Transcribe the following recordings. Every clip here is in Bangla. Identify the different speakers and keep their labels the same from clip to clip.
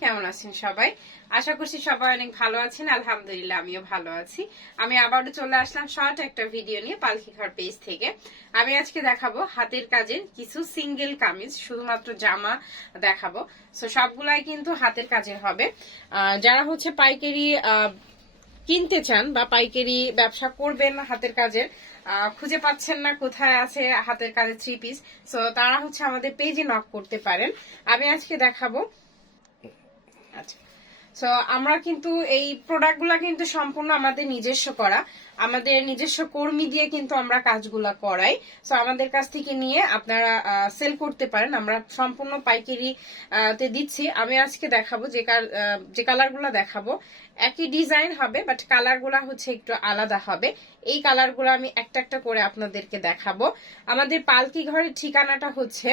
Speaker 1: কেমন আছেন সবাই? আশা করছি সবাই অনেক ভালো আছেন। আলহামদুলিল্লাহ আমিও ভালো আছি। আমি আবারও চলে আসলাম শর্ট একটা ভিডিও নিয়ে পালকি ঘর পেজ থেকে। আমি আজকে দেখাবো হাতের কাজের কিছু সিঙ্গেল কামিজ শুধুমাত্র জামা দেখাবো। সো সবগুলাই কিন্তু হাতের কাজের হবে। যারা হচ্ছে পাইকারি আহ, কিনতে চান বা পাইকারি ব্যবসা করবেন হাতের কাজের খুঁজে পাচ্ছেন না কোথায় আছে হাতের কাজের থ্রি পিস তো তারা হচ্ছে আমাদের পেজে নক করতে পারেন। আমি আজকে দেখাবো। আচ্ছা। সো আমরা কিন্তু এই প্রোডাক্টগুলা কিন্তু সম্পূর্ণ আমাদের নিজস্ব করা। আমাদের নিজস্ব কর্মী দিয়ে কিন্তু আমরা কাজগুলা করাই। সো আমাদের কাছ থেকে নিয়ে আপনারা সেল করতে পারেন। আমরা সম্পূর্ণ পাইকারি তে দিচ্ছি। আমি আজকে দেখাবো যে যে কালারগুলো দেখাবো। একই ডিজাইন হবে বাট কালারগুলো হচ্ছে একটু আলাদা হবে। এই কালারগুলো আমি একটা একটা করে আপনাদেরকে দেখাবো। আমাদের পালকি ঘরের ঠিকানাটা হচ্ছে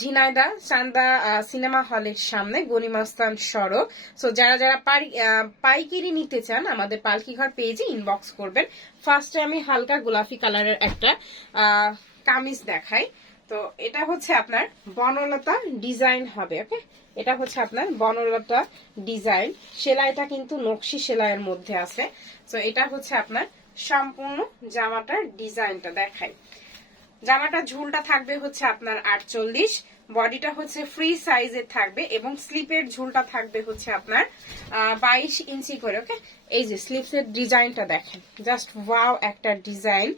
Speaker 1: ঝিনাইদা চান্দা সিনেমা হলের সামনে গনিমাস্তান সড়ক। সো যারা যারা পাইকারি নিতে চান, আমাদের পালকি ঘর পেজে ইনবক্স করবেন। ফার্স্টে আমি হালকা গোলাপি কালারের একটা কামিজ দেখাই। তো এটা হচ্ছে আপনার বনলতা ডিজাইন হবে ওকে এটা হচ্ছে আপনার বনলতা ডিজাইন সেলাইটা কিন্তু নকশি সেলাইয়ের মধ্যে আছে। তো এটা হচ্ছে আপনার সম্পূর্ণ জামাটার ডিজাইনটা দেখাই। জামাটা ঝুলটা থাকবে হচ্ছে আপনার আটচল্লিশ বডিটা হচ্ছে ফ্রি সাইজের থাকবে এবং স্লিপের ঝুলটা থাকবে হচ্ছে আপনার বাইশ ইঞ্চি করে ওকে এই যে স্লিপসের ডিজাইনটা দেখেন। জাস্ট ওয়াও একটা ডিজাইন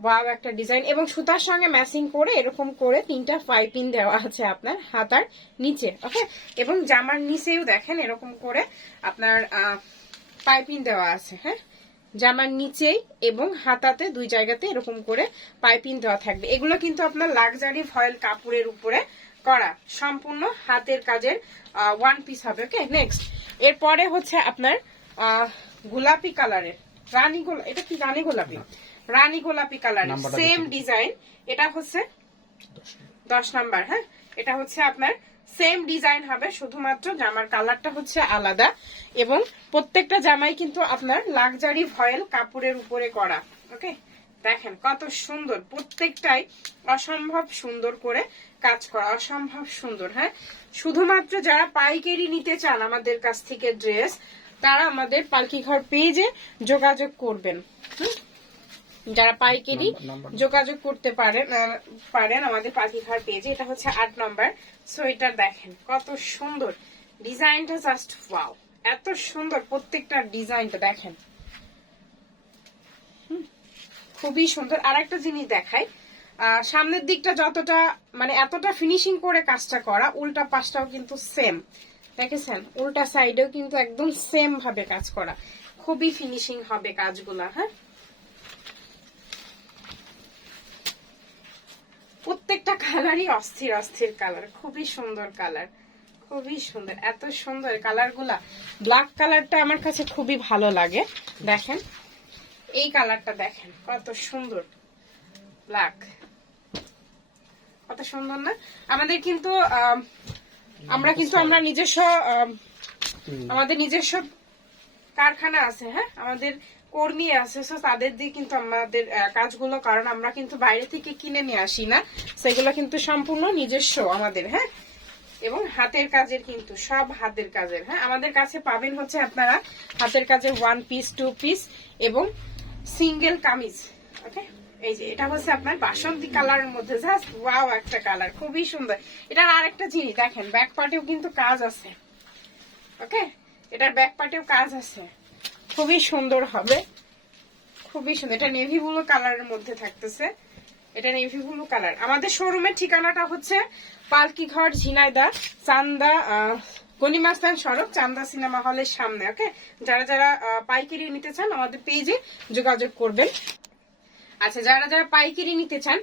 Speaker 1: ওয়াও একটা ডিজাইন এবং সুতার সঙ্গে ম্যাচিং করে এরকম করে তিনটা পাইপিং দেওয়া আছে আপনার হাতার নিচে ওকে এবং জামার নিচেও দেখেন এরকম করে আপনার পাইপিং দেওয়া আছে হ্যাঁ? জামার নিচেই এবং হাতাতে দুই জায়গাতে এরকম করে পাইপিং দেওয়া থাকবে। এগুলো কিন্তু আপনার লাক্সারি ফয়েল কাপড়ের উপরে করা। সম্পূর্ণ হাতের কাজের ওয়ান পিস হবে ওকে নেক্সট এরপরে হচ্ছে আপনার আহ, গোলাপি কালারের। রানী গোলা এটা কি রানী গোলাপি? রানী গোলাপি
Speaker 2: কালার
Speaker 1: সেম ডিজাইন এটা হচ্ছে দশ নাম্বার হ্যাঁ? এটা হচ্ছে আপনার সেম ডিজাইন হবে, শুধুমাত্র জামার কালারটা হচ্ছে আলাদা এবং প্রত্যেকটা জামাই কিন্তু আপনার লাক্সারি ভয়েল কাপড়ের উপরে করা ওকে দেখেন কত সুন্দর, প্রত্যেকটাই অসম্ভব সুন্দর করে কাজ করা, অসম্ভব সুন্দর হ্যাঁ শুধুমাত্র যারা পাইকারি নিতে চান আমাদের কাছ থেকে ড্রেস তারা আমাদের পালকি ঘর পেজে যোগাযোগ করবেন? যারা পাইকারি। যোগাযোগ করতে পারেন পারেন আমাদের পাখিঘর পেজে এটা হচ্ছে আট নম্বর সো এটা দেখেন কত সুন্দর। ডিজাইনটা জাস্ট ওয়াও এত সুন্দর প্রত্যেকটা ডিজাইনটা দেখেন। খুবই সুন্দর। আর একটা জিনিস দেখাই আহ, সামনের দিকটা যতটা মানে এতটা ফিনিশিং করে কাজটা করা উল্টা পাশটাও কিন্তু সেম দেখেছেন? উল্টা সাইডেও কিন্তু একদম সেম ভাবে কাজ করা। খুবই ফিনিশিং হবে কাজগুলা হ্যাঁ? প্রত্যেকটা কালারই অস্থির অস্থির কালার। খুবই সুন্দর কালার। খুবই সুন্দর। এত সুন্দর কালারগুলা ব্ল্যাক কালারটা আমার কাছে খুবই ভালো লাগে। দেখেন। এই কালারটা দেখেন। কত সুন্দর। ব্ল্যাক কত সুন্দর না? আমাদের কিন্তু আম, আমরা কিন্তু আমরা নিজস্ব আম, আমাদের নিজস্ব কারখানা আছে হ্যাঁ? আমাদের কর্মী আছে so তাদের দিয়ে কিন্তু আমাদের কাজগুলো, কারণ আমরা কিন্তু বাইরে থেকে কিনে নিয়ে আসি না। সেগুলো কিন্তু সম্পূর্ণ নিজস্ব আমাদের হ্যাঁ? এবং হাতের কাজের কিন্তু, সব হাতের কাজের হ্যাঁ? আমাদের কাছে পাবেন হচ্ছে আপনারা হাতের কাজের ওয়ান পিস টু পিস এবং সিঙ্গেল কামিজ ওকে এই যে, এটা হচ্ছে আপনার বাসন্তী কালারের মধ্যে জাস্ট ওয়াও একটা কালার, খুবই সুন্দর। এটার আরেকটা জিনিস দেখেন ব্যাক পার্টেও কিন্তু কাজ আছে ওকে এটার ব্যাক পার্টেও কাজ আছে। খুবই সুন্দর হবে। খুবই সুন্দর। এটা নেভি ব্লু কালারের মধ্যে থাকতেছে। এটা নেভি ব্লু কালার আমাদের শোরুমের ঠিকানাটা হচ্ছে পালকি ঘর ঝিনাইদা চান্দা আহ, গনিমাস্তান সড়ক চান্দা সিনেমা হলের সামনে ওকে যারা যারা পাইকারি নিতে চান আমাদের পেজে যোগাযোগ করবেন। আচ্ছা যারা যারা পাইকারি নিতে চান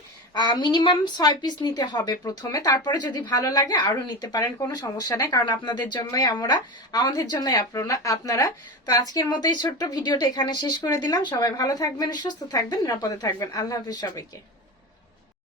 Speaker 1: মিনিমাম ছয় পিস নিতে হবে প্রথমে। তারপরে যদি ভালো লাগে, আরও নিতে পারেন, কোনো সমস্যা নেই, কারণ আপনাদের জন্যই আমরা, আমাদের জন্যই আপনারা- আপনারা। তো আজকের মতো এই ছোট্ট ভিডিওটা এখানে শেষ করে দিলাম। সবাই ভালো থাকবেন, সুস্থ থাকবেন, নিরাপদে থাকবেন। আল্লাহ হাফিজ সবাইকে।